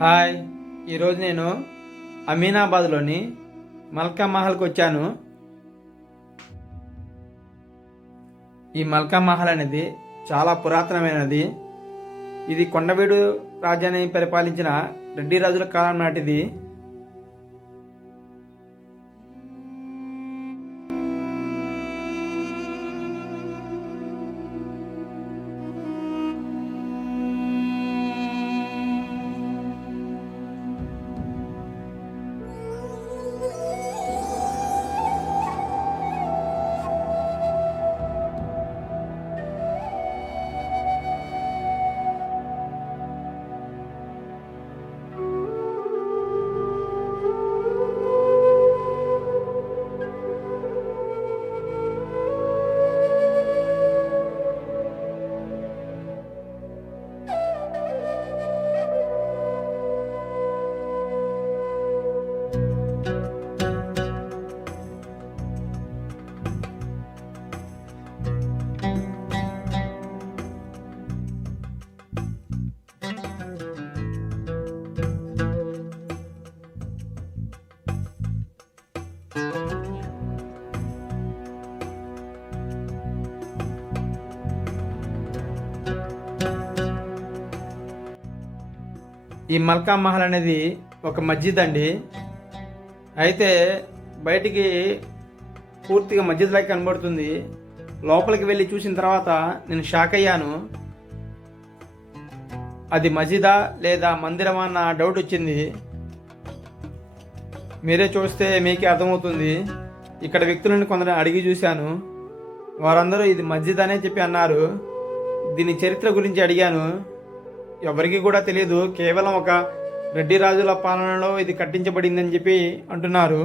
Hi, ఈరోజు నేను అమీనాబాద్లోని మల్కా మహల్కి వచ్చాను. ఈ మల్కా మహల్ అనేది చాలా పురాతనమైనది. ఇది కొండవీడు రాజ్యాన్ని పరిపాలించిన రెడ్డి రాజుల కాలం నాటిది. ఈ మల్కా మహల్ అనేది ఒక మస్జిద్ అండి. అయితే బయటికి పూర్తిగా మస్జిద్ లాగా కనబడుతుంది. లోపలికి వెళ్ళి చూసిన తర్వాత నేను షాక్ అయ్యాను. అది మస్జిదా లేదా మందిరమా అన్న డౌట్ వచ్చింది. మీరే చూస్తే మీకే అర్థమవుతుంది. ఇక్కడ వ్యక్తులను కొందరు అడిగి చూశాను. వారందరూ ఇది మస్జిద్ అనే చెప్పి అన్నారు. దీని చరిత్ర గురించి అడిగాను. ఎవరికి కూడా తెలియదు. కేవలం ఒక రెడ్డి రాజుల పాలనలో ఇది కట్టించబడిందని చెప్పి అంటున్నారు.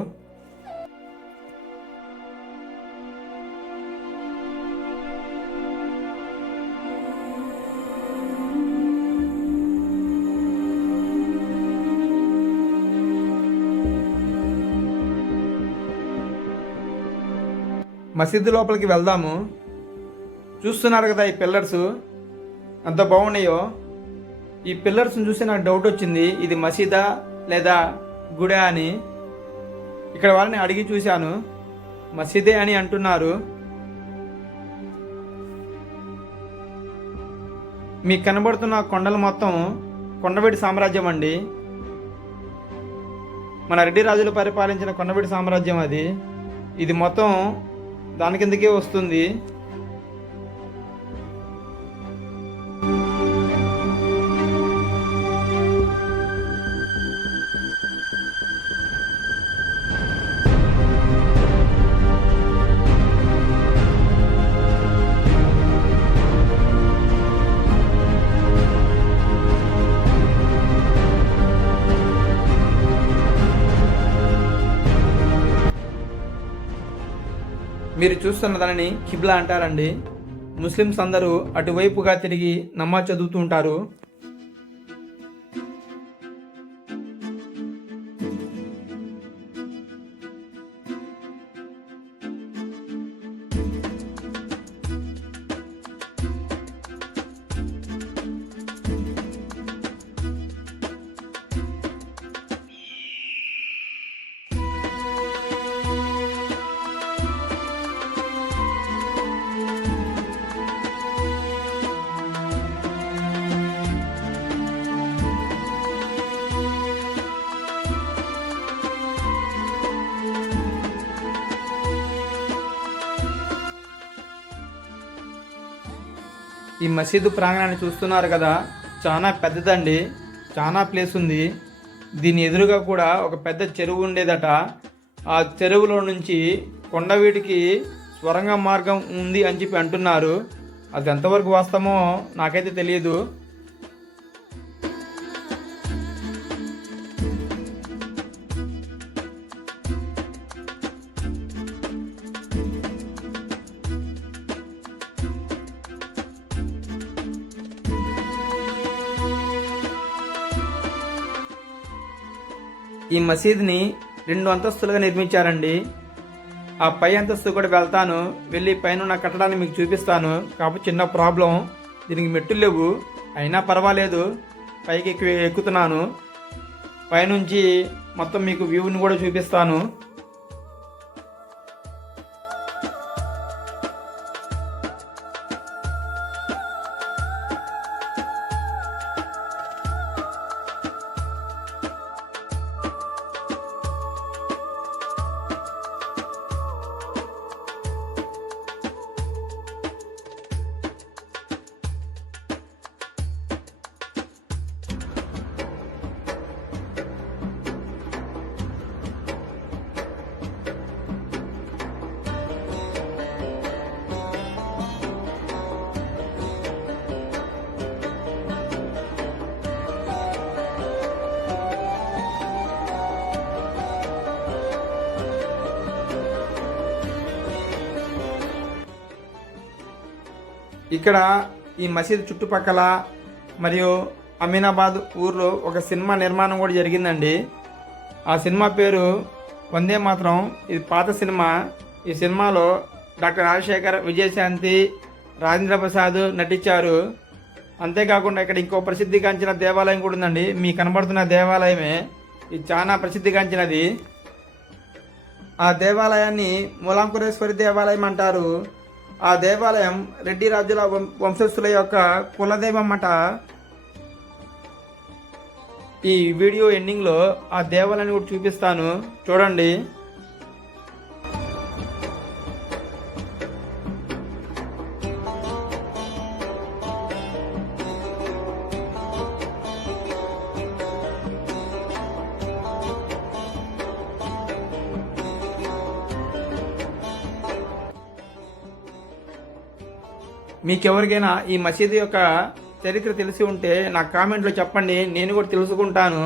మసీదు లోపలికి వెళ్దాము. చూస్తున్నారు కదా ఈ పిల్లర్స్ ఎంత బాగున్నాయో. ఈ పిల్లర్స్ని చూసి నాకు డౌట్ వచ్చింది, ఇది మసీదా లేదా గుడే అని. ఇక్కడ వాళ్ళని అడిగి చూశాను, మసీదే అని అంటున్నారు. మీకు కనబడుతున్న కొండలు మొత్తం కొండవీడి సామ్రాజ్యం అండి. మన రెడ్డి రాజులు పరిపాలించిన కొండవీడి సామ్రాజ్యం అది. ఇది మొత్తం దాని కిందకే వస్తుంది. మీరు చూస్తున్న దానిని కిబ్లా అంటారండి. ముస్లిమ్స్ అందరూ అటువైపుగా తిరిగి నమాజ్ చదువుతూ ఉంటారు. ఈ మసీదు ప్రాంగణాన్ని చూస్తున్నారు కదా, చాలా పెద్దదండి. చాలా ప్లేస్ ఉంది. దీని ఎదురుగా కూడా ఒక పెద్ద చెరువు ఉండేదట. ఆ చెరువులో నుంచి కొండవీటికి స్వరంగ మార్గం ఉంది అని చెప్పి అంటున్నారు. అది ఎంతవరకు వాస్తవమో నాకైతే తెలియదు. ఈ మసీదుని 2 అంతస్తులుగా నిర్మించారండి. ఆ పై అంతస్తు కూడా వెళ్తాను, వెళ్ళి పైన ఉన్న కట్టడాన్ని మీకు చూపిస్తాను. కాకపోతే చిన్న ప్రాబ్లం, దీనికి మెట్టులు లేవు. అయినా పర్వాలేదు, పైకి ఎక్కుతున్నాను. పైనుంచి మొత్తం మీకు వ్యూని కూడా చూపిస్తాను. ఇక్కడ ఈ మసీదు చుట్టుపక్కల మరియు అమీనాబాద్ ఊర్లో ఒక సినిమా నిర్మాణం కూడా జరిగిందండి. ఆ సినిమా పేరు వందే మాతరం. ఇది పాత సినిమా. ఈ సినిమాలో డాక్టర్ రాజశేఖర్, విజయశాంతి, రాజేంద్ర ప్రసాద్ నటించారు. అంతేకాకుండా ఇక్కడ ఇంకో ప్రసిద్ధిగాంచిన దేవాలయం కూడా ఉందండి. మీ కనబడుతున్న దేవాలయమే. ఇది చాలా ప్రసిద్ధిగాంచినది. ఆ దేవాలయాన్ని మూలాంకురేశ్వరి దేవాలయం అంటారు. ఆ దేవాలయం రెడ్డి రాజుల వంశస్థుల యొక్క కులదైవం అన్నమాట. ఈ వీడియో ఎండింగ్లో ఆ దేవాలయాన్ని కూడా చూపిస్తాను, చూడండి. మీకెవరికైనా ఈ మసీదు యొక్క చరిత్ర తెలిసి ఉంటే నాకు కామెంట్లో చెప్పండి, నేను కూడా తెలుసుకుంటాను.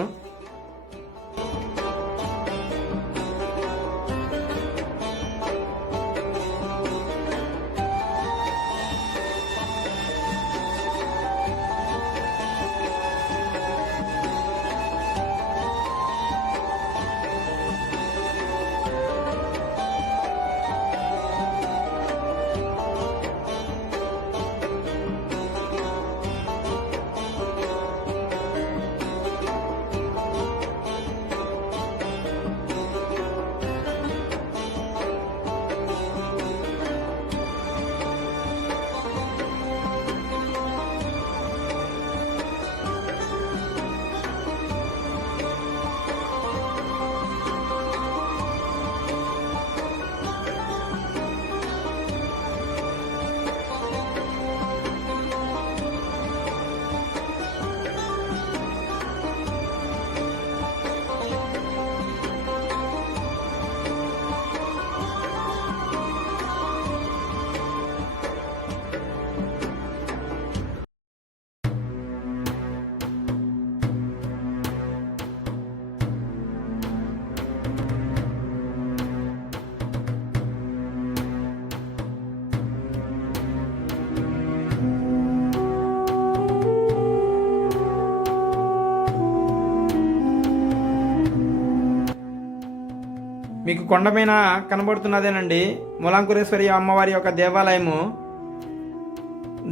మీకు కొండపైన కనబడుతున్నదేనండి మూలాంకురేశ్వరి అమ్మవారి యొక్క దేవాలయము.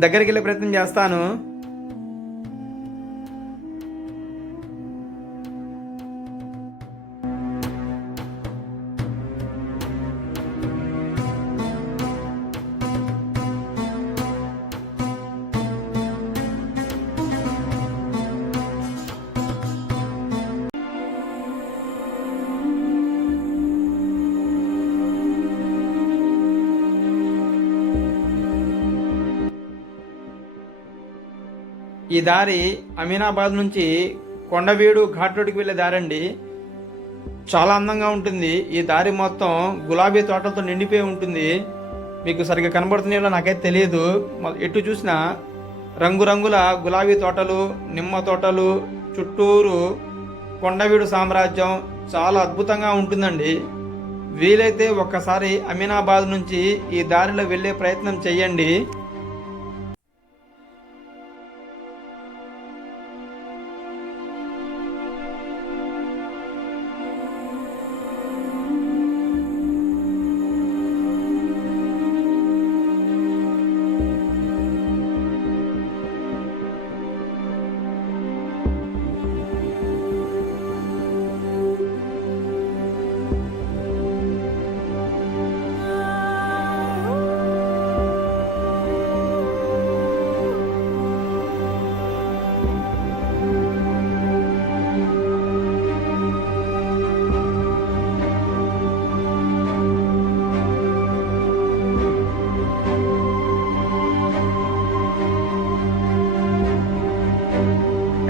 దగ్గరికి వెళ్ళే ప్రయత్నం చేస్తాను. ఈ దారి అమీనాబాద్ నుంచి కొండవీడు ఘాట్ రోడ్డుకి వెళ్ళే దారండి. చాలా అందంగా ఉంటుంది. ఈ దారి మొత్తం గులాబీ తోటలతో నిండిపోయి ఉంటుంది. మీకు సరిగ్గా కనబడుతున్నాయో నాకైతే తెలియదు. ఎటు చూసినా రంగురంగుల గులాబీ తోటలు, నిమ్మ తోటలు, చుట్టూరు కొండవీడు సామ్రాజ్యం చాలా అద్భుతంగా ఉంటుందండి. వీలైతే ఒక్కసారి అమీనాబాద్ నుంచి ఈ దారిలో వెళ్ళే ప్రయత్నం చేయండి.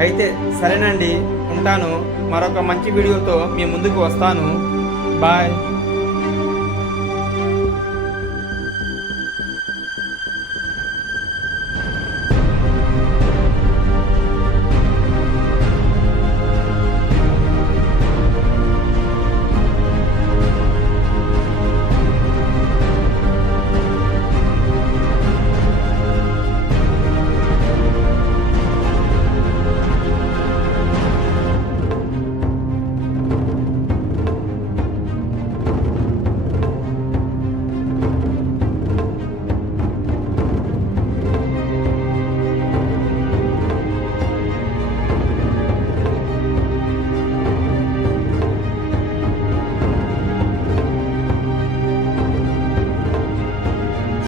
అయితే సరేనండి, ఉంటాను. మరొక మంచి వీడియోతో మీ ముందుకు వస్తాను. బాయ్.